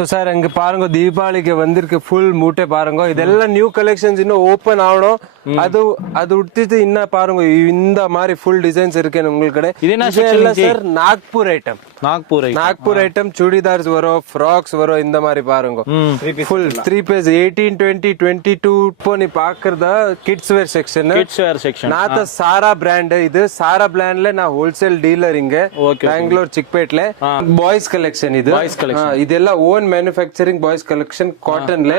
So sir இங்க பாருங்க தீபாவளிக்கு வந்திருக்கு ஃபுல் மூட்டை பாருங்க இதெல்லாம் நியூ கலெக்ஷன்ஸ் இன்னும் ஓப்பன் ஆகணும் அது விட்டுட்டு இன்னும் பாருங்க இந்த மாதிரி ஃபுல் டிசைன்ஸ் இருக்கு உங்களுக்கு இது என்ன சார் நாக்பூர் ஐட்டம் சுடிதார்ஸ் வரும் ஃப்ராக்ஸ் வரும் இந்த மாதிரி பாருங்க ஃபுல் 3 பீஸ் 18 20 22 இப்போ நீ பாக்குறதா கிட்ஸ் வேர் செக்ஷன் நான் சாரா பிராண்ட் இது சாரா பிராண்ட்ல நான் ஹோல்சேல் டீலர் இங்க பெங்களூர் சிக்பேட்ல பாய்ஸ் கலெக்ஷன் இதெல்லாம் ஓன் மேனுஃபேக்சரிங் பாய்ஸ் கலெக்ஷன் காட்டன்ல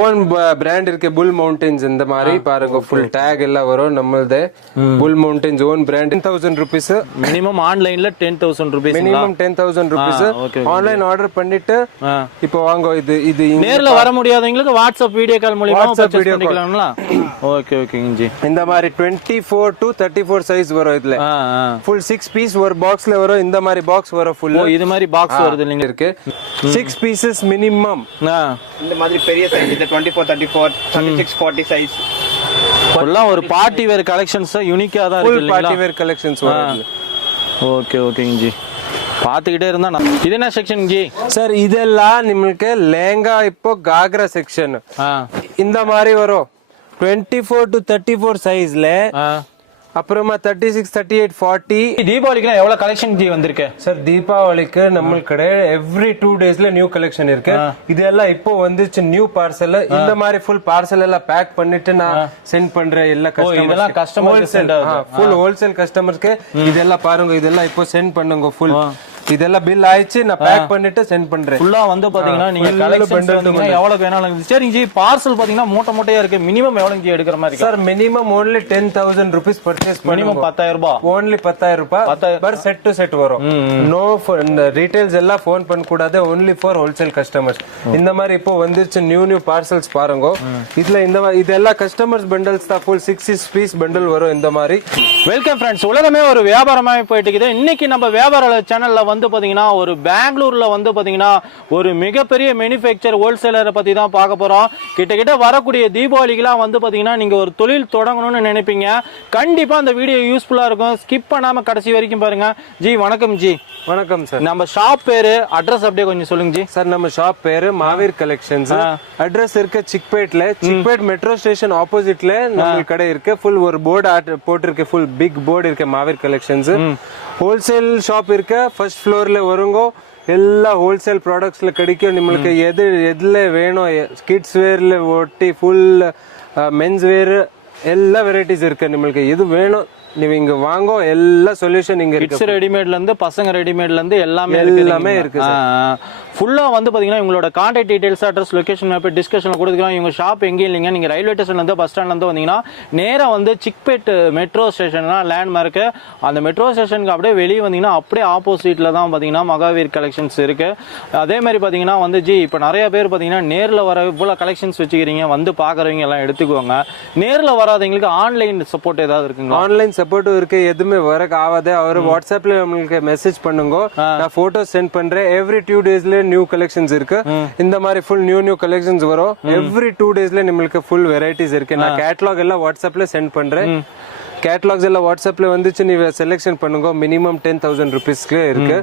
ஓன் பிராண்ட் இருக்கு புல் மவுண்டன்ஸ் இந்த மாதிரி பாருங்க ஃபுல் டேக் எல்லாம் வரும் நம்மளது full mountains own brand 10,000 rupees minimum ஆன்லைன்ல 10,000 rupees minimum 10,000 rupees online order பண்ணிட்டு இப்போ வாங்க இது நேர்ல வர முடியாதவங்களுக்கு வாட்ஸ்அப் வீடியோ கால் மூலமா பர்சேஸ் பண்ணிக்கலாம்ல ஓகே ஜி இந்த மாதிரி 24 to 34 சைஸ் வரும் இதுல ஃபுல் 6 பீஸ் ஒரு பாக்ஸ்ல வரும் இந்த மாதிரி பாக்ஸ் வரும் ஃபுல் இது மாதிரி பாக்ஸ் வருது இல்லங்க இருக்கு 6 பீசஸ் மினிமம் இந்த மாதிரி பெரிய சைஸ் இது 24 34 36 40 சைஸ் எல்லாம் ஒரு பார்ட்டி வேர் கலெக்ஷன்ஸ் யூனிக்கா தான் இருக்கு இல்லீங்களா பார்ட்டி வேர் கலெக்ஷன்ஸ் வரும் ஓகே ஜி பாத்துக்கிட்டே இருந்தா இது என்ன செக்ஷன் ஜி சார் இதெல்லாம் உங்களுக்கு லேங்கா இப்போ காக்ரா செக்ஷன் இந்த மாதிரி வரும் 24 to 34 சைஸ்ல அப்புறமா 36 38 40 தீபாவளிக்கு எவ்வளவு கலெக்ஷன் ஜி வந்திருக்கு சார் தீபாவளிக்கு நம்மளுக்கு எவ்ரி 2 டேஸ்ல நியூ கலெக்ஷன் இருக்கு இதெல்லாம் இப்போ வந்துச்சு நியூ பார்சல் இந்த மாதிரி ஃபுல் பார்சல் எல்லாம் பேக் பண்ணிட்டு நான் சென்ட் பண்றேன் எல்லா கஸ்டமர்ஸ் ஃபுல் ஹோல்சேல் கஸ்டமர்ஸ்க்கு இதெல்லாம் பாருங்க இதெல்லாம் இப்போ சென்ட் பண்ணுங்க ஃபுல் இதெல்லாம் பில் ஆயிச்சு நான் பேக் பண்ணிட்டு சென்ட் பண்றேன் ஃபுல்லா வந்து பாத்தீங்கன்னா நீங்க கலெக்ஷன்ஸ் வந்து எவ்வளவு வேணாலும் சரி ஜி பார்சல் பாத்தீங்கன்னா மூட்டையா இருக்கு மினிமம் எவ்வளவு ஜி எடுக்கிற மாதிரி sir minimum only 10,000 rupees purchase minimum 10,000 ரூபாய் only 10,000 ரூபாய் பர் செட் டு செட் வரும் நோ ரீட்டைல்ஸ் எல்லாம் ஃபோன் பண்ண கூடாது only for wholesale customers இந்த மாதிரி இப்போ வந்துருச்சு நியூ பார்சல்ஸ் பாருங்க இதுல இதெல்லாம் கஸ்டமர்ஸ் பண்டல்ஸ் தான் ஃபுல் 6 பீஸ் பண்டல் வரும் இந்த மாதிரி வெல்கம் ஃப்ரெண்ட்ஸ் உலகமே ஒரு வியாபாரமாவே போயிட்டு இருக்குது இன்னைக்கு நம்ம வியாபார சேனல்ல வந்து பாத்தீங்கன்னா ஒரு பெங்களூர்ல வந்து பாத்தீங்கன்னா ஒரு மிகப்பெரிய மேனுஃபேக்சர் ஹோல்சேலரை பத்தி தான் பார்க்க போறோம் கிட்ட வரக்கூடிய தீபாவளிக்குலாம் வந்து பாத்தீங்கன்னா நீங்க ஒரு தொழில் தொடங்கணும்னு நினைப்பீங்க கண்டிப்பா அந்த வீடியோ யூஸ்ஃபுல்லா இருக்கும் ஸ்கிப் பண்ணாம கடைசி வரைக்கும் பாருங்க ஜி வணக்கம் ஜி வணக்கம் சார் நம்ம ஷாப் பேரு அட்ரஸ் அப்படியே கொஞ்சம் சொல்லுங்க ஜி சார் நம்ம ஷாப் பேரு மாவீர் கலெக்ஷன்ஸ் அட்ரஸ் இருக்கு சிக்பேட் மெட்ரோ ஸ்டேஷன் ஆப்போசிட்ல நம்ம கடை இருக்கு ஃபுல் ஒரு போர்டு போட்டிருக்கு ஃபுல் பிக் போர்டு இருக்கு மாவீர் கலெக்ஷன்ஸ் ஹோல்சேல் ஷாப் இருக்கு ஃபர்ஸ்ட் ஃப்ளோர்ல வருங்க எல்லா ஹோல்சேல் ப்ராடக்ட்ஸ்ல கிடைக்கும் நம்மளுக்கு எதுல வேணும் கிட்ஸ் வேர்ல ஒட்டி ஃபுல் மென்ஸ் வேர் எல்லா வெரைட்டிஸ் இருக்கு நம்மளுக்கு எது வேணும் நீங்க இங்க வாங்க எல்லா சொல்யூஷன் இங்க இருக்கு ரெடிமேட்ல இருந்து பசங்க ரெடிமேட்ல இருந்து எல்லாமே இருக்கு ஃபுல்லா வந்து பாத்தீங்கன்னா உங்களோட கான்டாக்ட் டீடைல்ஸ் அட்ரஸ் லொகேஷன் போய் டிஸ்கஷன்ல கொடுத்துக்கலாம் இவங்க ஷாப் எங்க இல்லைங்க நீங்க ரயில்வே ஸ்டேஷன்ல இருந்து பஸ் ஸ்டாண்ட்ல இருந்து வந்தீங்கன்னா நேரா வந்து சிக்பேட் மெட்ரோ ஸ்டேஷன் தான் லேண்ட்மார்க் அந்த மெட்ரோ ஸ்டேஷனுக்கு அப்படியே வெளியே வந்தீங்கன்னா அப்படியே ஆப்போசிட்ல தான் பாத்தீங்கன்னா மகாவீர் கலெக்ஷன்ஸ் இருக்கு அதே மாதிரி பாத்தீங்கன்னா வந்து ஜி இப்ப நிறைய பேர் பாத்தீங்கன்னா நேர்ல வர இவ்வளவு கலெக்ஷன்ஸ் வச்சுக்கிறீங்க வந்து பாக்குறவங்க எல்லாம் எடுத்துக்குவாங்க நேர்ல வராதவங்களுக்கு ஆன்லைன் சப்போர்ட் ஏதாவது இருக்குங்க ஆன்லைன் சப்போர்ட்டும் இருக்கு எதுவுமே ஒர்க் ஆகாது அவர் வாட்ஸ்அப்ல நம்மளுக்கு மெசேஜ் பண்ணுங்க நான் போட்டோ சென்ட் பண்றேன் எவ்ரி 2 டேஸ்ல நியூ கலெக்ஷன்ஸ் இருக்கு இந்த மாதிரி ஃபுல் நியூ கலெக்ஷன்ஸ் வரும் எவ்ரி 2 டேஸ்ல நம்மளுக்கு ஃபுல் வெரைட்டிஸ் இருக்கு நான் கேட்டலாக் எல்லாம் வாட்ஸ்அப்ல சென்ட் பண்றேன் கேட்டலாக்ஸ் எல்லாம் வாட்ஸ்அப்ல வந்துச்சு நீ செலக்ஷன் பண்ணுங்க மினிமம் 10,000 rupeesக்கு இருக்கு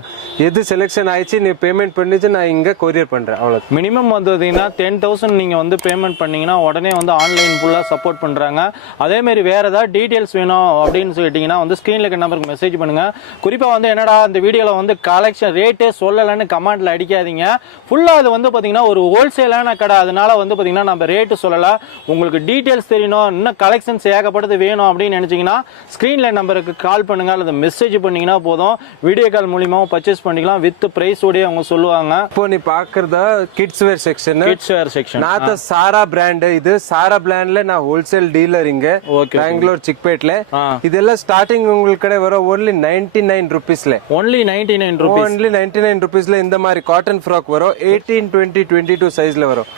எது செலக்ஷன் ஆயிடுச்சு நீ பேமெண்ட் பண்ணிச்சு நான் இங்க கொரியர் பண்றேன் அவ்வளவு மினிமம் வந்ததுன்னா 10,000 நீங்க வந்து பேமெண்ட் பண்ணீங்கன்னா உடனே வந்து ஆன்லைன் ஃபுல்லா சப்போர்ட் பண்றாங்க அதே மாதிரி வேற ஏதாவது டீடைல்ஸ் வேணும் அப்படின்னு சொல்லிட்டீங்கன்னா வந்து ஸ்கிரீன்ல இருக்க நம்பருக்கு மெசேஜ் பண்ணுங்க குறிப்பா வந்து என்னடா இந்த வீடியோல வந்து கலெக்ஷன் ரேட்டே சொல்லலன்னு கமெண்ட்ல அடிக்காதீங்க ஃபுல்லா அது வந்து பாத்தீங்கன்னா ஒரு ஹோல்சேலான கடை அதனால வந்து பாத்தீங்கன்னா நம்ம ரேட்டு சொல்லல உங்களுக்கு டீடைல்ஸ் தெரியணும் இன்னும் கலெக்ஷன்ஸ் ஏகப்பட்டது வேணும் அப்படின்னு நினைச்சீங்கன்னா ஸ்கிரீன்ல நம்பருக்கு கால் பண்ணுங்க அல்லது மெசேஜ் பண்ணீங்கன்னா போதும் வீடியோ கால் மூலமா பர்ச்சேஸ் பண்ணிக்கலாம் வித் பிரைஸ் ஓட அவங்க சொல்லுவாங்க இப்போ நீ பாக்குறதா கிட்ஸ் வேர் செக்ஷன் நான் சாரா பிராண்ட் இது சாரா பிராண்ட்ல நான் ஹோல்சேல் டீலர் இங்க பெங்களூர் சிக்பேட்ல இதெல்லாம் ஸ்டார்டிங் உங்களுக்கு கடை வரும் only 99 rupeesல only 99 rupeesல இந்த மாதிரி காட்டன் ஃப்ராக் வரும் 18 20 22 சைஸ்ல வரும்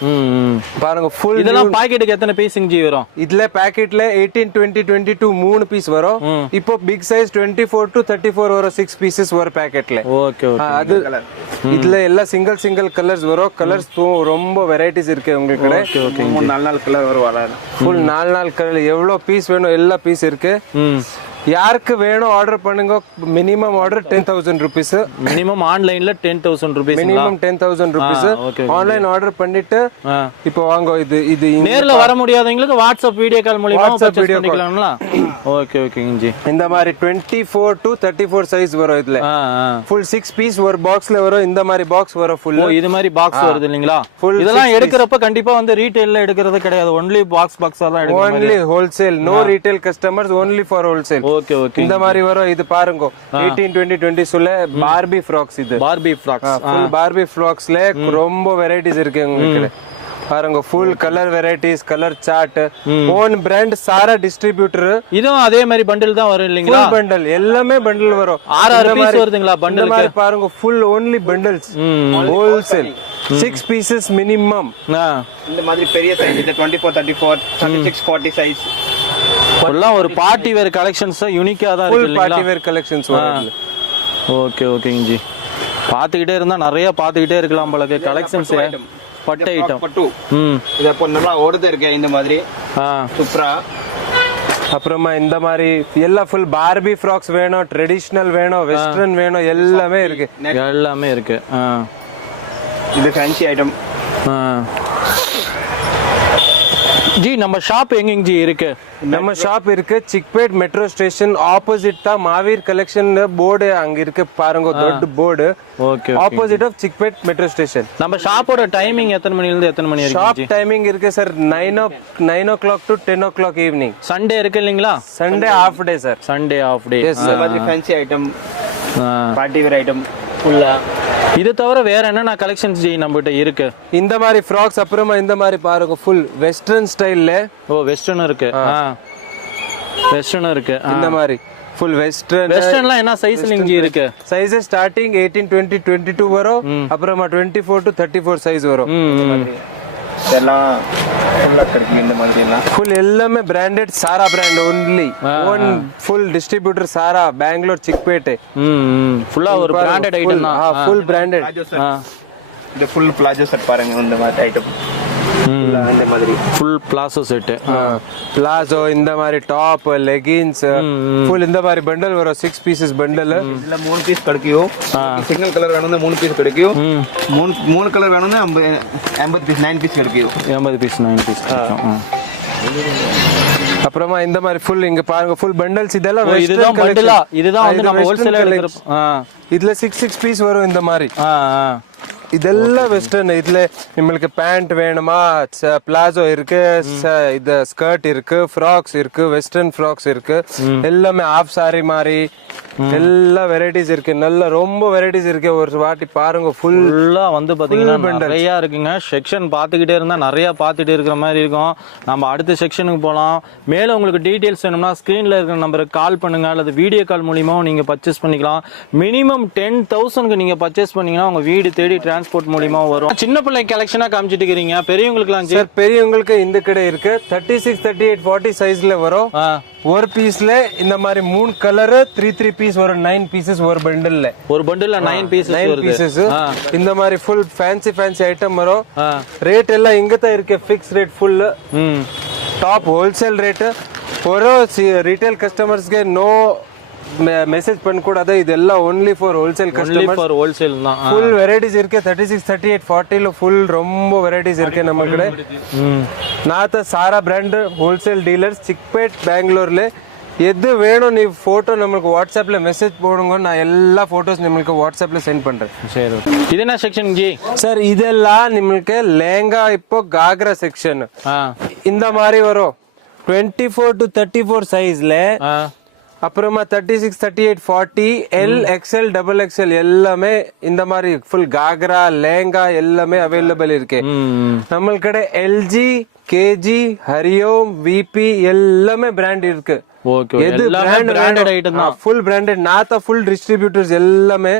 பாருங்க ஃபுல் இதெல்லாம் பாக்கெட்டுக்கு எத்தனை பீஸிங் ஜி வரும் இதுல பாக்கெட்ல 18 20 22 3 பீஸ் வரும் இப்போ பிக் சைஸ் 24 to 34 வரும் 6 பீசஸ் ஒரு பாக்கெட்ல ஓகே அது இதுல எல்லாம் சிங்கிள் கலர்ஸ் வரும் கலர்ஸ் ரொம்ப வெரைட்டிஸ் இருக்கு உங்களுக்கு 4 கலர் வரும் ஃபுல் 4 கலர் எவ்வளவு பீஸ் வேணும் எல்லா பீஸ் இருக்கு யாருக்கு வேணும் ஆர்டர் பண்ணுங்க. Minimum order 10,000 rupees. மினிமம் ஆன்லைன்ல 10,000 rupees. Minimum 10,000 rupees. Online order பண்ணிட்டு இப்போ வாங்க. இது நேர்ல வர முடியாதவங்களுக்கு வாட்ஸ்அப் வீடியோ கால் மூலமா பர்சேஸ் பண்ணிக்கலாம்ல. ஓகே ஓகேங்க ஜி. இந்த மாதிரி 24 to 34 சைஸ் வரும். இதுல ஃபுல் 6 பீஸ் ஒரு பாக்ஸ்ல வரும். இந்த மாதிரி பாக்ஸ் வரும் ஃபுல். இது மாதிரி பாக்ஸ் வருது இல்லீங்களா? இதெல்லாம் எடுக்கிறப்ப கண்டிப்பா வந்து ரீட்டைல்ல எடுக்கிறது கிடையாது. ஒன்லி பாக்ஸா தான் எடுக்கணும். Only wholesale. No retail customers, only for wholesale. Okay okay. இந்த மாதிரி வரும். இது பாருங்க 18 20 20 சொல்ல பார்பி ஃப்ராக்ஸ். இது பார்பி ஃப்ராக்ஸ். ஃபுல் பார்பி ஃப்ராக்ஸ்ல ரொம்ப வெரைட்டிஸ் இருக்கு உங்களுக்கு. பாருங்க full colour varieties, colour chart, own brand Sara distributor. இதுவும் அதே மாதிரி பண்டில் தான் வரும் இல்லீங்களா? ஃபுல் பண்டல் எல்லாமே பண்டில் வரும். 6 பீஸ் வருதுங்களா பண்டில்? இந்த மாதிரி பாருங்க full only bundles, wholesale 6 pieces minimum. இந்த மாதிரி பெரிய சைஸ் இது 24 34 36 40 சைஸ். எல்லாம் ஒரு பார்ட்டி வேர் கலெக்ஷன்ஸ் யூனிக்கா தான் இருக்கு இல்லீங்களா? பார்ட்டி வேர் கலெக்ஷன்ஸ் வரும். ஓகே ஓகேங்க ஜி. பாத்துக்கிட்டே இருந்தா நிறைய பாத்துக்கிட்டே இருக்கலாம் போலக்கு கலெக்ஷன்ஸ். பட்டு ஐட்டம். பட்டு. இது அப்போ நல்லா ஓடுது இருக்கு இந்த மாதிரி. சூப்பரா. அப்புறமா இந்த மாதிரி எல்லாம் ஃபுல் பார்பி ஃப்ராக்ஸ் வேணும், ட்ரெடிஷனல் வேணும், வெஸ்டர்ன் வேணும், எல்லாமே இருக்கு. எல்லாமே இருக்கு. இது ஃபேன்சி ஐட்டம். ஜி நம்ம ஷாப் எங்கங்க ஜி இருக்கு? நம்ம ஷாப் இருக்கு சிக்பேட் மெட்ரோ ஸ்டேஷன் ஆப்போசிட் தான் மாவீர் கலெக்ஷன் போர்டு அங்க இருக்கு பாருங்க. தொட்டு board. Okay. Opposite of Chickpet metro station. நம்ம ஷாப்போட டைமிங் எத்தனை மணில இருந்து எத்தனை மணி வரைக்கும்? ஷாப் டைமிங் இருக்கு sir 9 o'clock to 10 o'clock evening. Sunday இருக்கு இல்லீங்களா? Sunday off day sir. Sunday off day. இந்த மாதிரி fancy item, party wear item ஃபுல்லா. இது தவிர வேற என்னென்ன கலெக்ஷன்ஸ் ஜி நம்மகிட்ட இருக்கு? இந்த மாதிரி ஃப்ராக்ஸ் அப்புறமா இந்த மாதிரி பாருங்க ஃபுல் வெஸ்டர்ன் ஸ்டைல்ல. ஓ வெஸ்டர்ன் இருக்கு. வெஸ்டர்ன் இருக்கு. இந்த மாதிரி ஃபுல் வெஸ்டர்ன். வெஸ்டர்ன்ல என்ன சைஸ்ல இங்க இருக்கு? சைஸ் ஸ்டார்டிங் 18 20 22 வரும். அப்புறமா 24 to 34 சைஸ் வரும். இதெல்லாம் ஃபுல்லா இருக்கு இந்த மாதிரி எல்லாம். ஃபுல் எல்லாமே branded Sara brand only. One full distributor Sara Bangalore Chickpet. ஃபுல்லா ஒரு பிராண்டட் ஐட்டம் தான். Full branded. இது ஃபுல் பிளாஜோ செட் பாருங்க இந்த மாதிரி ஐட்டம். இந்த மாதிரி ஃபுல் பிளாசோ செட். பிளாசோ இந்த மாதிரி டாப் லெகின்ஸ் ஃபுல் இந்த மாதிரி பண்டல் வரும். 6 பீசஸ் பண்டல். இதுல 3 பீஸ் கிடைக்கும். சிங்கிள் கலர் வேணும்னா 3 பீஸ் கிடைக்கும். 3 கலர் வேணும்னா 80 பீஸ் 9 பீஸ் கிடைக்கும். 80 பீஸ் 9 பீஸ். அப்புறமா இந்த மாதிரி ஃபுல் இங்க பாருங்க ஃபுல் பண்டல்ஸ். இதெல்லாம் இதுதான் பண்டலா? இதுதான் வந்து நம்ம ஹோல்சேல் எடுக்கறோம். இதுல 6 பீஸ் வரும் இந்த மாதிரி. இதெல்லாம் வெஸ்டர்ன். இதுல உங்களுக்கு பேண்ட் வேணுமா, பிளாசோ இருக்கு, இது ஸ்கர்ட் இருக்கு, ஃப்ராக்ஸ் இருக்கு, வெஸ்டர்ன் ஃப்ராக்ஸ் இருக்கு, எல்லாமே ஆஃப் சாரி மாதிரி எல்லா வெரைட்டிஸ் இருக்கு. நல்ல ரொம்ப வெரைட்டிஸ் இருக்கு. ஒரு வாட்டி பாருங்க ஃபுல்லா வந்து பாத்தீங்கன்னா நிறைய இருக்குங்க. செக்ஷன் பாத்துக்கிட்டே இருந்தா நிறைய பாத்துட்டு இருக்கிற மாதிரி இருக்கும். நம்ம அடுத்த செக்ஷனுக்கு போலாம். மேல உங்களுக்கு டீடைல்ஸ் வேணும்னா ஸ்கிரீன்ல இருக்கிற நம்பருக்கு கால் பண்ணுங்க, அல்லது வீடியோ கால் மூலியமா நீங்க பர்ச்சேஸ் பண்ணிக்கலாம். மினிமம் 10,000க்கு நீங்க பர்ச்சேஸ் பண்ணீங்கன்னா உங்க வீடு தேடி டிரான்ஸ்போர்ட் மூலியமா வரும். சின்ன பிள்ளை கலெக்ஷனா காமிச்சிட்டு இருக்கீங்க. பெரியவங்களுக்கு சார் பெரியவங்களுக்கு இந்த கடை இருக்கு 36 38 40 சைஸ்ல வரும். ஒரு பீஸ்ல இந்த மாதிரி 3 கலர் 3 பீஸ் வரும். 9 பீசஸ் ஒரு பண்டல்ல. ஒரு பண்டல்ல 9 பீசஸ். இந்த மாதிரி ஃபுல் ஃபேன்சி ஐட்டம் வரும். ரேட் எல்லாம் இங்க தான் இருக்கு. Fix rate full top wholesale rate. ஒரு ரீட்டைல் கஸ்டமர்ஸ்க்கு நோ மெசேஜ் பண்ணக்கூடாது. இதெல்லாம் only for wholesale customers. For wholesale தான். ஃபுல் வெரைட்டிஸ் இருக்கு. 36 38 40ல ஃபுல் ரொம்ப வெரைட்டிஸ் இருக்கு நம்ம கிட்ட. நாத்த சாரா பிராண்ட் ஹோல்சேல் டீலர் சிக்பேட் பெங்களூர்ல. எது வேணும் நீ போட்டோ நமக்கு வாட்ஸ்அப்ல மெசேஜ் போடுங்க. நான் எல்லா போட்டோஸ் உங்களுக்கு வாட்ஸ்அப்ல சென்ட் பண்றேன். சரி. இது என்ன செக்ஷன் ஜி? சார் இதெல்லாம் நமக்கு லேங்கா இப்போ காக்ரா செக்ஷன். இந்த மாதிரி வரும் 24 to 34 சைஸ்ல. அப்புறமா 36 38 40 எல் எக்ஸ்எல் டபுள் எக்ஸ்எல் எல்லாமே இந்த மாதிரி ஃபுல் காக்ரா லேங்கா எல்லாமே அவைலபிள் இருக்கு. நம்ம கிட்ட எல்ஜி கேஜி ஹரியோம் விபி எல்லாமே பிராண்ட் இருக்கு. எது பிராண்டட் ஐட்டம் தான். Full branded. நாத்த ஃபுல் டிஸ்ட்ரிபியூட்டர்ஸ் எல்லாமே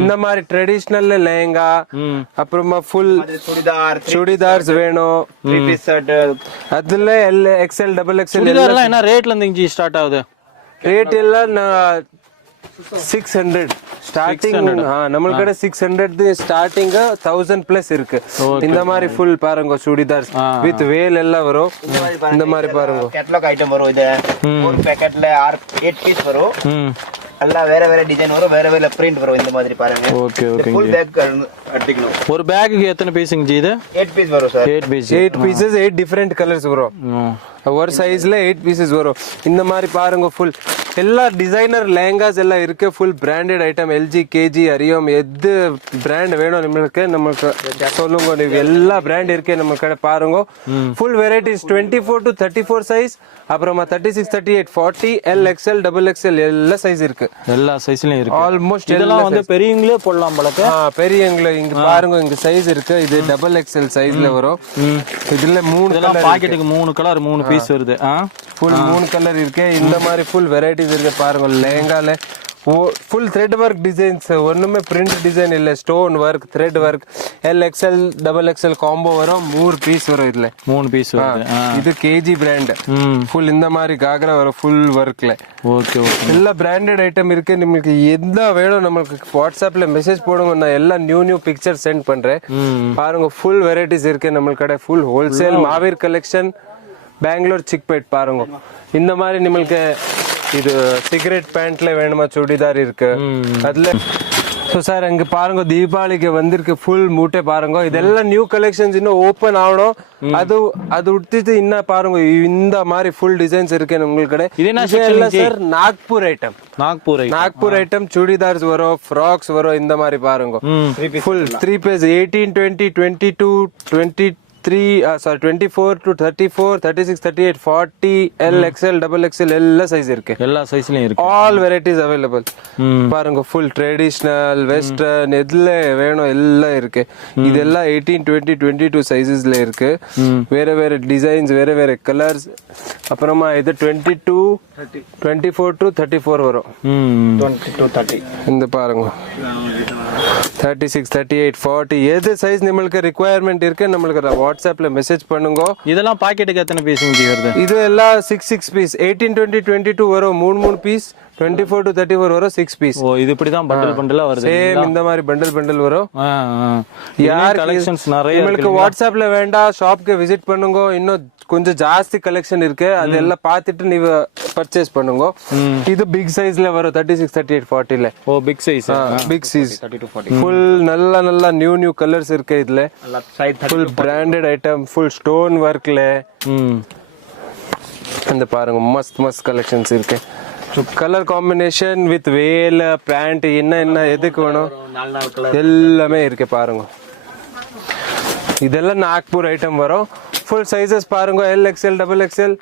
இந்த மாதிரி ட்ரெடிஷனல் லேங்கா அப்புறமா ஃபுல் சுடிதார்ஸ் வேணும். 3 பீஸ் ஷர்ட் அதுல எல் எக்ஸ்எல் டபுள் எக்ஸ்எல் சுடிதார்லாம் என்ன ரேட்ல இருந்து ஸ்டார்ட் ஆகுது? ரேட் எல்லாம் 600 ஸ்டார்டிங். நம்ம கடை 600 ஸ்டார்டிங் 1000 பிளஸ் இருக்கு. இந்த மாதிரி ஃபுல் பாருங்க சுடிதார் வித் வேல் எல்லாம் வரும். இந்த மாதிரி பாருங்க கேட்டலாக் ஐட்டம் வரும். இது ஒரு பேக்கெட்ல 8 பீஸ் வரும். எல்லாம் வேற வேற டிசைன் வரும், வேற வேற பிரிண்ட் வரும். இந்த மாதிரி பாருங்க. Okay okay. ஃபுல் பேக் எடுத்துக்கணும். ஒரு பேக்குக்கு எத்தனை பீஸுங்க ஜி இது? 8 பீஸ் வரும் சார். 8 பீஸ். 8 பீசஸ் 8 டிஃபரெண்ட் கலர்ஸ் வரும். ஒரு சைஸ்ல 8 பீசஸ் வரும். இந்த மாதிரி பாருங்க ஃபுல் எல்லா டிசைனர் லேங்காஸ் எல்லாம் இருக்கு. Full branded item LG, KG, Hariom எது பிராண்ட் வேணும் நமக்கு சொல்லுங்க. நீங்க எல்லா பிராண்ட் இருக்கு நம்ம கடை பாருங்க. ஃபுல் வெரைட்டிஸ் 24 to 34 சைஸ், அப்புறமா 36, 38, 40, LXL, XXL எல்லா சைஸ் இருக்கு. எல்லா சைஸ்லயும் இருக்கு ஆல்மோஸ்ட். இதெல்லாம் வந்து பெரியவங்களே போடலாம் பலக்க. பெரியவங்கள இங்க பாருங்க, இங்க சைஸ் இருக்கு. இது XXL சைஸ்ல வரும். இதுல 3 கலர் பாக்கெட்டுக்கு 3 கலர் 3 பீஸ் வருது. ஃபுல் 3 கலர் இருக்கு. இந்த மாதிரி ஃபுல் வெரைட்டிஸ் இருக்கு பாருங்க. லெஹங்கால ஃபுல் த்ரெட் ஒர்க் டிசைன்ஸ், ஒண்ணுமே பிரிண்ட் டிசைன் இல்ல, stone work, thread work. LXL, XXL combo வரும். 3 பீஸ் வரும். இதுல 3 பீஸ் வருது. இது கேஜி பிராண்ட். ஃபுல் இந்த மாதிரி காகரா வரும் ஃபுல் ஒர்க்ல. Okay okay. எல்லா பிராண்டட் ஐட்டம் இருக்கு. உங்களுக்கு எந்த வேணும் நம்மளுக்கு வாட்ஸ்அப்ல மெசேஜ் போடுங்க. நான் எல்லாம் நியூ பிக்சர் சென்ட் பண்றேன். பாருங்க ஃபுல் வெரைட்டிஸ் இருக்கு நம்ம கடை. Full wholesale Mahaveer collection, Bangalore Chickpet. பாருங்க இந்த மாதிரி நம்மளுக்கு இது சிகரெட் பேண்ட்ல வேணுமா சுடிதார் இருக்கு அதுல. ஸோ சார் இங்க பாருங்க தீபாவளிக்கு வந்திருக்கு ஃபுல் மூட்டை பாருங்க. இதெல்லாம் நியூ கலெக்ஷன்ஸ் இன்னும் ஓப்பன் ஆகணும். அது விட்டுட்டு இன்னும் பாருங்க இந்த மாதிரி ஃபுல் டிசைன்ஸ் இருக்கு உங்களுக்கு கடை. Sir Nagpur item. Nagpur item chudidars வரும், ஃப்ராக்ஸ் வரும். இந்த மாதிரி பாருங்க full 3 piece 18, 20, 22, 23 24 to 34, 36, 38, 40, LXL, XXL எல்லா சைஸ் இருக்கு. எல்லா சைஸ்லயும் இருக்கு. All varieties available. பாருங்க ஃபுல் ட்ரெடிஷனல், வெஸ்டர்ன் எதுல வேணும் எல்லாம் இருக்கு. இதெல்லாம் 18, 20, 22 சைஸஸ்ல இருக்கு. வேற வேற டிசைன்ஸ், வேற வேற கலர்ஸ். அப்புறமா இது 22, 24 to 34 வரும். 22, 30. இந்த பாருங்க 36, 38, 40 எது சைஸ் நம்மளுக்கு ரிக்வயர்மெண்ட் இருக்கு நம்மளுக்கு வாட்ஸ்அப்ல மெசேஜ் பண்ணுங்க. இதெல்லாம் பாக்கெட்டுக்கு எத்தனை பீஸ் வருது? இது எல்லாம் 6 பீஸ். 18, 20, 22 வரும் 3 பீஸ். 24 to 34 வரும் 6 பீஸ். ஓ இது இப்படி தான் பண்டலா வருது. சேம் இந்த மாதிரி பண்டல் வரும். யார் கலெக்ஷன்ஸ் நிறைய உங்களுக்கு வாட்ஸ்அப்ல வேண்டாம் ஷாப்க்கு விசிட் பண்ணுங்க. இன்னும் கொஞ்சம் ஜாஸ்தி கலெக்ஷன் இருக்கு. அதெல்லாம் பார்த்துட்டு நீங்க பர்ச்சேஸ் பண்ணுங்க. இது பிக் சைஸ்ல வரும் 36, 38, 40ல. Oh big size. Big size 32, 40. Full நல்ல நியூ கலர்ஸ் இருக்கு இதுல. Full branded item, full stone ஒர்க்ல. இந்த பாருங்க மஸ்த் கலெக்ஷன்ஸ் இருக்கு. Colour combination with well pant என்ன எதுக்கு வேணும் எல்லாமே இருக்கு பாருங்க. இதெல்லாம் நாக்பூர் ஐட்டம் வரும். ஃபுல் சைஸஸ் பாருங்க. LXL, XXL,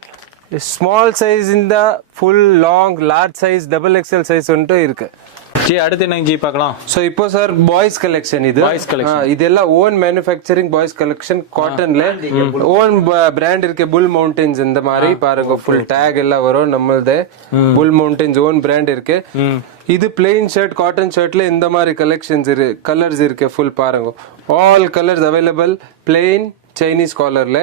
ஸ்மால் சைஸ் இந்த full long, large size, XXL size வந்துட்டு இருக்கு. ஜி அடுத்து என்ன ஜி பார்க்கலாம். சோ இப்போ சார் பாய்ஸ் கலெக்ஷன். இது பாய்ஸ் கலெக்ஷன். இதெல்லாம் ஓன் மேனுஃபேக்சரிங் பாய்ஸ் கலெக்ஷன். காட்டன்ல ஓன் பிராண்ட் இருக்கு. புல் மவுண்டன்ஸ் இந்த மாதிரி பாருங்க. ஃபுல் டேக் எல்லாம் வரும் நம்மளது. புல் மவுண்டன்ஸ் ஓன் பிராண்ட் இருக்கு. இது பிளெயின் ஷர்ட், காட்டன் ஷர்ட்ல இந்த மாதிரி கலெக்ஷன்ஸ் கலர்ஸ் இருக்கு. ஃபுல் பாருங்க all colours available. Plain Chinese காலர்ல,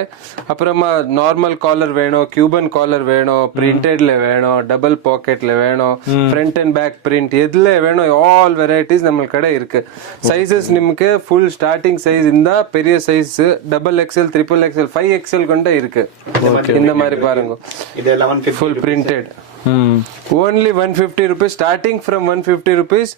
அப்புறமா நார்மல் காலர் வேணும், கியூபன் காலர் வேணும், பிரிண்டட்ல வேணும், டபுள் பாக்கெட்ல வேணும், ஃப்ரண்ட் அண்ட் பேக் பிரிண்ட் எதுல வேணும் ஆல் வெரைட்டிஸ் நம்ம கடை இருக்கு. சைசஸ் நமக்கு ஃபுல் ஸ்டார்டிங் சைஸ் இந்த பெரிய சைஸ் XXL, XXL, 5XL கொண்ட இருக்கு. இந்த மாதிரி பாருங்க. இது 1150 full printed. only 150 rupees, starting from 150 rupees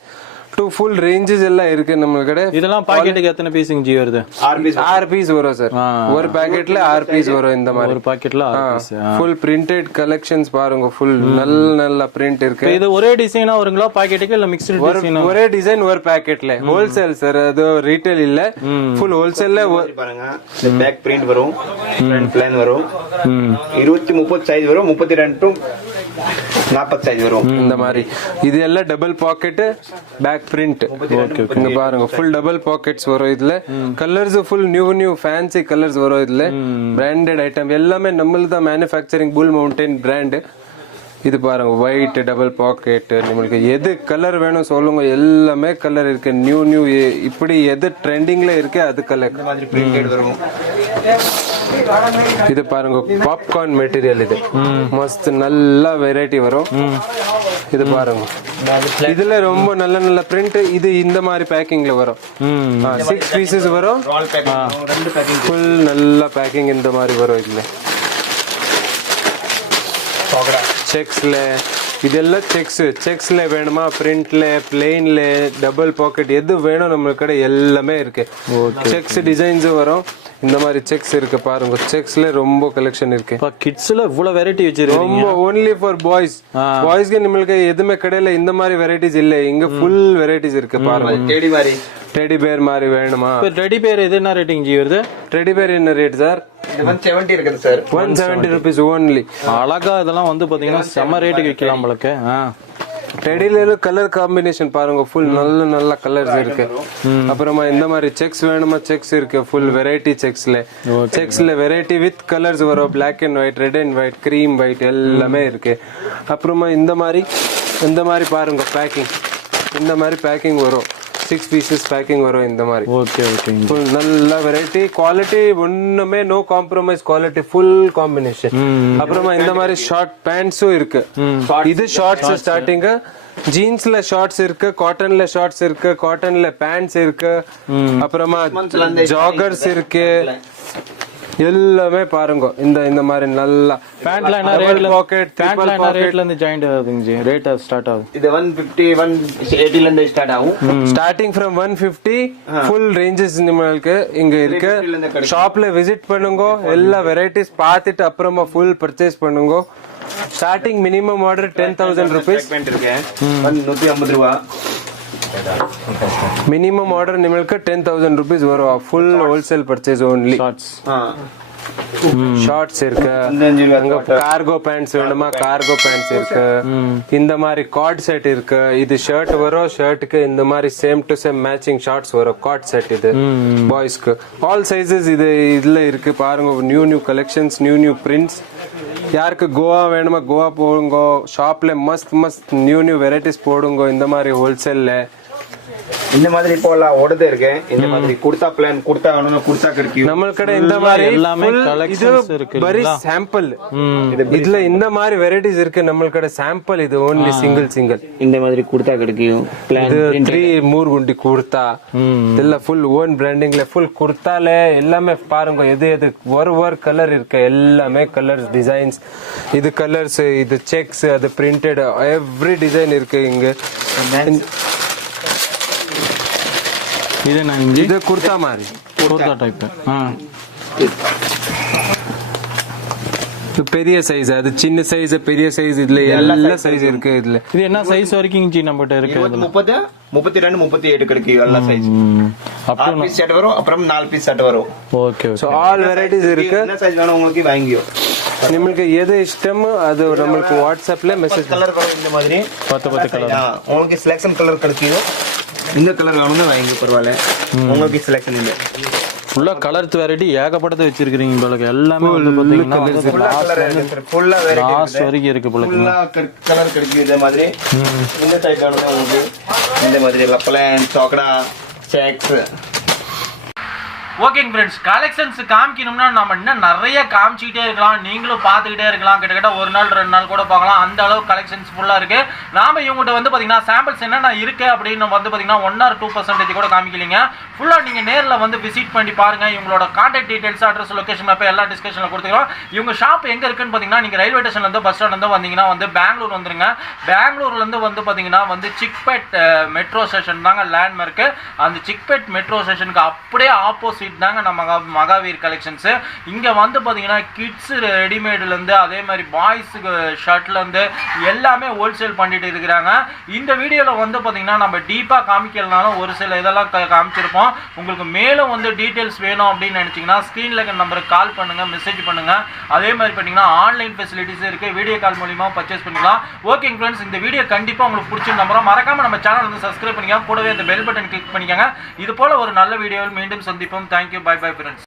to full ranges எல்லாம் இருக்கு நம்ம கடை. இதெல்லாம் பாக்கெட்டுக்கு எத்தனை பீஸிங் ஜி வருது? 6 பீஸ் வரும் சார். ஒரு பாக்கெட்ல 6 பீஸ் வரும். இந்த மாதிரி ஒரு பாக்கெட்ல 6 பீஸ். ஃபுல் பிரிண்டட் கலெக்ஷன்ஸ் பாருங்க. ஃபுல் நல்ல பிரிண்ட் இருக்கு. இது ஒரே டிசைனா வருங்களா பாக்கெட்டுக்கு இல்ல மிக்ஸ்டு டிசைனா? ஒரே டிசைன் ஒரு பாக்கெட்ல. ஹோல்சேல் சார், அது ரீட்டைல் இல்ல. ஃபுல் ஹோல்சேல்ல பாருங்க. பேக் பிரிண்ட் வரும், ஃப்ரண்ட் பிளான் வரும். 20, 30 சைஸ் வரும். 32 to 40 சைஸ் வரும். இந்த மாதிரி இது எல்லாம் டபுள் பாக்கெட் பேக் பிரிண்ட். இங்க பாருங்க ஃபுல் டபுள் பாக்கெட்ஸ் வரும். இதுல colours full new fancy colours வரும். இதுல பிராண்டட் ஐட்டம் எல்லாமே நம்மளது தான் மேனுஃபேக்சரிங், புல் மவுண்டன் பிராண்ட். இது பாருங்க ஒயிட் டபுள் பாக்கெட். உங்களுக்கு எது கலர் வேணும் சொல்லுங்க. எல்லாமே கலர் இருக்கு. நியூ இப்படி எது ட்ரெண்டிங்ல இருக்கு அது கலர். இந்த மாதிரி பிரிண்டட் வரும். இது பாருங்க பாப்கார்ன் மெட்டீரியல். இது மஸ்த் நல்ல வெரைட்டி வரும். இது பாருங்க, இதுல ரொம்ப நல்ல நல்ல பிரிண்ட். இது இந்த மாதிரி பேக்கிங்ல வரும். 6 பீசஸ் வரும். ஃபுல் நல்ல பேக்கிங் இந்த மாதிரி வரும். இதுல செக்ஸ்ல இதெல்லாம் செக்ஸ்ல வேணுமா, பிரிண்ட்ல, பிளெயின்ல, டபுள் பாக்கெட் எது வேணும் நம்ம கடை எல்லாமே இருக்கு. செக்ஸ் டிசைன்ஸ் வரும். இந்த மாதிரி செக்ஸ் இருக்கு பாருங்க. செக்ஸ்ல ரொம்ப கலெக்ஷன் இருக்கு. கிட்ஸ்ல இவ்வளவு வெரைட்டி வச்சிருக்கீங்க. ரொம்ப only for boys. பாய்ஸ்க்கு நம்மளுக்கு எதுவுமே கடையில இந்த மாதிரி வெரைட்டிஸ் இல்ல. இங்க ஃபுல் வெரைட்டிஸ் இருக்கு பாருங்க. டெடி பேர் மாதிரி வேணுமா? டெடி பேர் இது என்ன ரேட்டிங் ஜி வருது? டெடி பேர் என்ன ரேட் சார்? 170 இருக்குது சார். 170 rupees only. அழகா இதெல்லாம் வந்து பாத்தீங்கன்னா செம்ம ரேட்டுக்கு விக்கலாம் உங்களுக்கு. டெடில கலர் காம்பினேஷன் பாருங்க. ஃபுல் நல்ல நல்ல கலர்ஸ் இருக்கு. அப்புறமா இந்த மாதிரி செக்ஸ் வேணுமா, செக்ஸ் இருக்கு. ஃபுல் வெரைட்டி செக்ஸ்ல வெரைட்டி வித் கலர்ஸ் வரும். Black and white, red and white, cream white எல்லாமே இருக்கு. அப்புறமா இந்த மாதிரி பாருங்க பேக்கிங். இந்த மாதிரி பேக்கிங் வரும். 6 பீசஸ் பேக்கிங் வரும் இந்த மாதிரி. Okay okay. ஃபுல் நல்ல வெரைட்டி, குவாலிட்டி ஒண்ணுமே no compromise, quality full combination. அப்புறமா இந்த மாதிரி ஷார்ட் பேண்ட்ஸும் இருக்கு. இது ஷார்ட்ஸ் ஸ்டார்டிங். ஜீன்ஸ்ல ஷார்ட்ஸ் இருக்கு, காட்டன்ல ஷார்ட்ஸ் இருக்கு, காட்டன்ல பேண்ட்ஸ் இருக்கு. அப்புறமா ஜாகர்ஸ் இருக்கு. எல்லாமே பாருங்க. இந்த மாதிரி நல்லா பேண்ட்ல என்ன ரேட்ல பாக்கெட், பேண்ட்ல என்ன ரேட்ல இருந்து ஜாயிண்ட் ஆகுதுங்க ஜி? ரேட் ஸ்டார்ட் ஆகுது. இது 150 180 ல இருந்து ஸ்டார்ட் ஆகும். ஸ்டார்டிங் फ्रॉम 150 ஃபுல் ரேஞ்சஸ் உங்களுக்கு இங்க இருக்கு. ஷாப்ல விசிட் பண்ணுங்க. எல்லா வெரைட்டிஸ் பார்த்துட்டு அப்புறமா ஃபுல் பர்ச்சேஸ் பண்ணுங்க. Starting minimum order 10,000 rupees. Pant இருக்கு 150 ரூபாய். மினிமம் ஆர்டர் உங்களுக்கு 10,000 rupees வரும். Full wholesale purchase only. Shorts இருக்கு. கார்கோ பேண்ட்ஸ் வேணுமா, கார்கோ பேண்ட்ஸ் இருக்கு. இந்த மாதிரி கார்ட் செட் இருக்கு. இது ஷர்ட் வரும். ஷர்ட்டுக்கு இந்த மாதிரி same to same matching shorts வரும். கார்ட் செட் இது பாய்ஸ்க்கு. ஆல் சைஸஸ் இதுல இருக்கு பாருங்க. New collections, new prints. யாருக்கு கோவா வேணுமா கோவா போடுங்க. ஷாப்ல மஸ்த் நியூ வெரைட்டிஸ் போடுங்க. இந்த மாதிரி ஹோல்சேல்ல இந்த மாதிரி இப்போ எல்லாம் ஓடுதே இருக்கு. இந்த மாதிரி குர்தா பிளான், குர்தா வேணும்னா குர்தா கிடைக்கும் நம்ம கடை. இந்த மாதிரி எல்லாமே கலெக்ஷன்ஸ் இருக்கு. பரி சாம்பிள். இதுல இந்த மாதிரி வெரைட்டிஸ் இருக்கு நம்ம கடை. சாம்பிள் இது ஓன்லி சிங்கிள். இந்த மாதிரி குர்தா கிடைக்கும். இது 3 குண்டி குர்தா. இதெல்லாம் ஃபுல் ஓன் பிராண்டிங்ல ஃபுல் குர்தால எல்லாமே பாருங்க. எது ஒரு கலர் இருக்கு. எல்லாமே கலர்ஸ், டிசைன்ஸ். இது கலர்ஸ், இது செக்ஸ், அது பிரிண்டட், எவ்ரி டிசைன் இருக்கு இங்க. இது குர்தா மாதிரி குர்தா டைப். பெரிய சைஸ், அது சின்ன சைஸ், பெரிய சைஸ், இதுல எல்லா சைஸ் இருக்கு. இதுல இது என்ன சைஸ் வரைக்கும் ஜி நம்மகிட்ட இருக்கு? 30, 32, 38 கிடைக்கும் எல்லா சைஸ். 6 பீஸ் செட் வரும். அப்புறம் 4 பீஸ் செட் வரும். ஓகே. சோ ஆல் வெரைட்டிஸ் இருக்கு. என்ன சைஸ் வேணும் உங்களுக்கு வாங்கியோ. உங்களுக்கு எது இஷ்டமோ அது நமக்கு வாட்ஸ்அப்ல மெசேஜ். கலர் வரும் இந்த மாதிரி 10 கலர். உங்களுக்கு செலக்ஷன் கலர் கிடைக்கும். இந்த கலர் வேணும்னா வாங்கி பரவாயில்ல. உங்களுக்கு செலக்ஷன் இல்லை. ஃபுல்லா கலர் வெரைட்டி ஏகப்பட்டது வச்சிருக்கீங்க உங்களுக்கு. எல்லாமே வந்து பாத்தீங்கன்னா ஃபுல்லா வெரைட்டி லாஸ்ட் வரைக்கும் இருக்கு உங்களுக்கு. ஃபுல்லா கலர் கிடைக்கும். இந்த மாதிரி இந்த சைடு வேணும்னா உங்களுக்கு இந்த மாதிரி லப்பலன், சாக்கடா, செக்ஸ். ஓகேங்க ஃப்ரெண்ட்ஸ், கலெக்ஷன்ஸ் காமிக்கணும்னா நம்ம இன்னும் நிறைய காமிச்சிக்கிட்டே இருக்கலாம். நீங்களும் பார்த்துக்கிட்டே இருக்கலாம். கிட்டத்தட்ட 1 நாள் 2 நாள் கூட பார்க்கலாம். அந்த அளவுக்கு கலெக்ஷன்ஸ் ஃபுல்லாக இருக்கு. நாம இவங்ககிட்ட வந்து பார்த்தீங்கன்னா சாம்பிள்ஸ் என்னென்ன இருக்கு அப்படின்னு வந்து பார்த்தீங்கன்னா 1 or 2% கூட காமிக்கலிங்க. ஃபுல்லாக நீங்கள் நேரில் வந்து விசிட் பண்ணி பாருங்க. இவங்களோட contact details, address, location map எல்லா டிஸ்கஷனில் கொடுத்துக்கிறோம். இவங்க ஷாப் எங்கே இருக்குன்னு பார்த்தீங்கன்னா நீங்கள் ரயில்வே ஸ்டேஷன்லேருந்து பஸ் ஸ்டாண்ட்லேருந்து வந்தீங்கன்னா வந்து பெங்களூர் வந்துருங்க. பெங்களூர்லேருந்து வந்து பார்த்தீங்கன்னா வந்து சிக்பேட் மெட்ரோ ஸ்டேஷன் தாங்க லேண்ட்மார்க்கு. அந்த சிக்பேட் மெட்ரோ ஸ்டேஷனுக்கு அப்படியே ஆப்போசிட் தாங்க நம்ம மகாவீர் கலெக்ஷன்ஸ். இங்க வந்து பாத்தீங்கன்னா கிட்ஸ் ரெடிமேட்ல இருந்து அதே மாதிரி பாய்ஸ் ஷர்ட்ல இருந்து எல்லாமே ஹோல்சேல் பண்ணிட்டு இருக்காங்க. இந்த வீடியோல வந்து பாத்தீங்கன்னா நம்ம டீப்பா காமிக்கலனாலும் ஒரு சில இதெல்லாம் காமிச்சிருப்போம். உங்களுக்கு மேலும் வந்து டீடைல்ஸ் வேணும் அப்படின்னு நினைச்சீங்கன்னா ஸ்கிரீன்ல இருக்க நம்பருக்கு கால் பண்ணுங்க, மெசேஜ் பண்ணுங்க. அதே மாதிரி பாத்தீங்கன்னா ஆன்லைன் ஃபெசிலிட்டிஸ் இருக்கு. வீடியோ கால் மூலமா பர்ச்சேஸ் பண்ணிக்கலாம். ஓகே ஃப்ரெண்ட்ஸ், இந்த வீடியோ கண்டிப்பா உங்களுக்கு பிடிச்சிருந்த நம்புறோம். மறக்காம நம்ம சேனல் வந்து சப்ஸ்கிரைப் பண்ணிக்கோங்க. கூடவே இந்த பெல் பட்டன் கிளிக் பண்ணிக்கோங்க. இது போல ஒரு நல்ல வீடியோவில் மீண்டும் சந்திப்போம். Thank you. Bye friends.